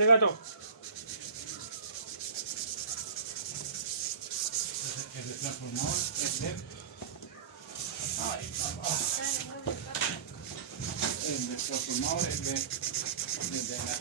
de gato. El transformador es de... Ay, papá. El transformador es de la...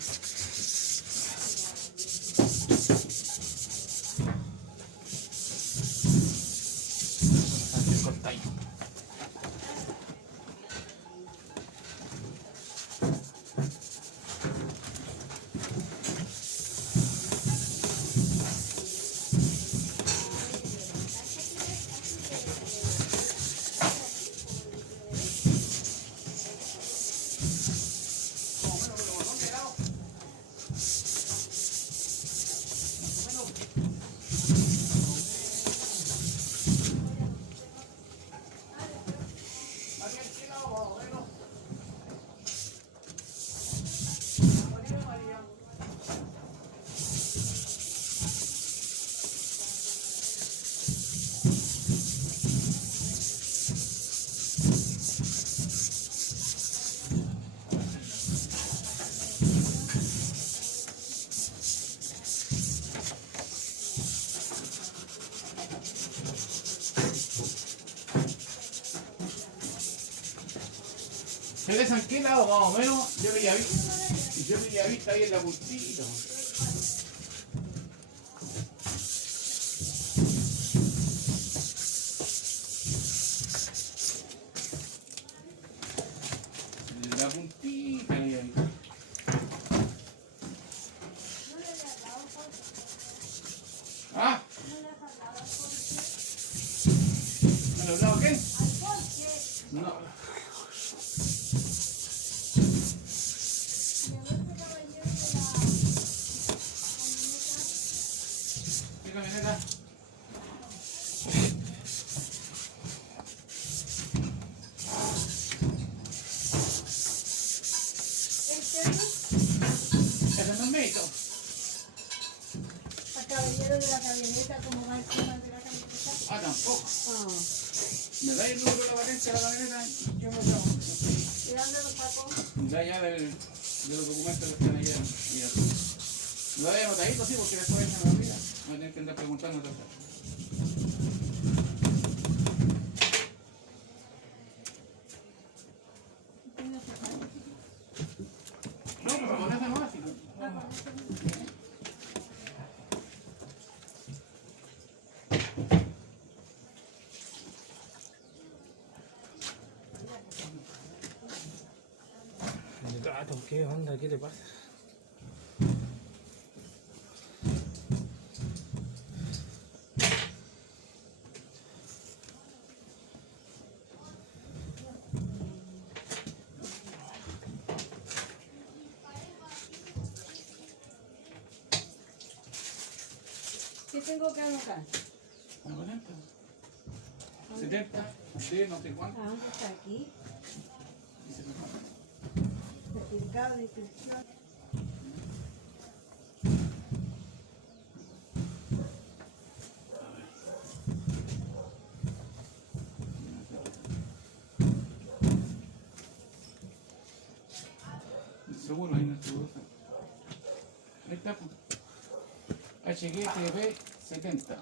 Se les han quedado más o menos, yo había visto ahí en la puntita. En la puntita ahí. ¿Ah? ¿Me lo hablado qué? No. ¿Qué camioneta? ¿Ese no es mito? El caballero de la camioneta, como va encima de la camioneta. Ah, tampoco. Ah. ¿Me da el número de la patente de la camioneta? Yo me llamo. ¿Y dónde lo sacó? Ya, ya de los documentos que están allá. Mira. Lo había anotadito, sí, porque después se me olvida. Me tienen que andar preguntando todo. No, pues con esa no, sí. El gato, ¿qué onda? ¿Qué te pasa? ¿Qué tengo que anotar? ¿La patente? 70, sí, no sé cuánto. ¿A dónde está aquí? Dice que no. Certificado de inscripción. Seguro, ahí no estuvo. Ahí está, pues. HGTB 70.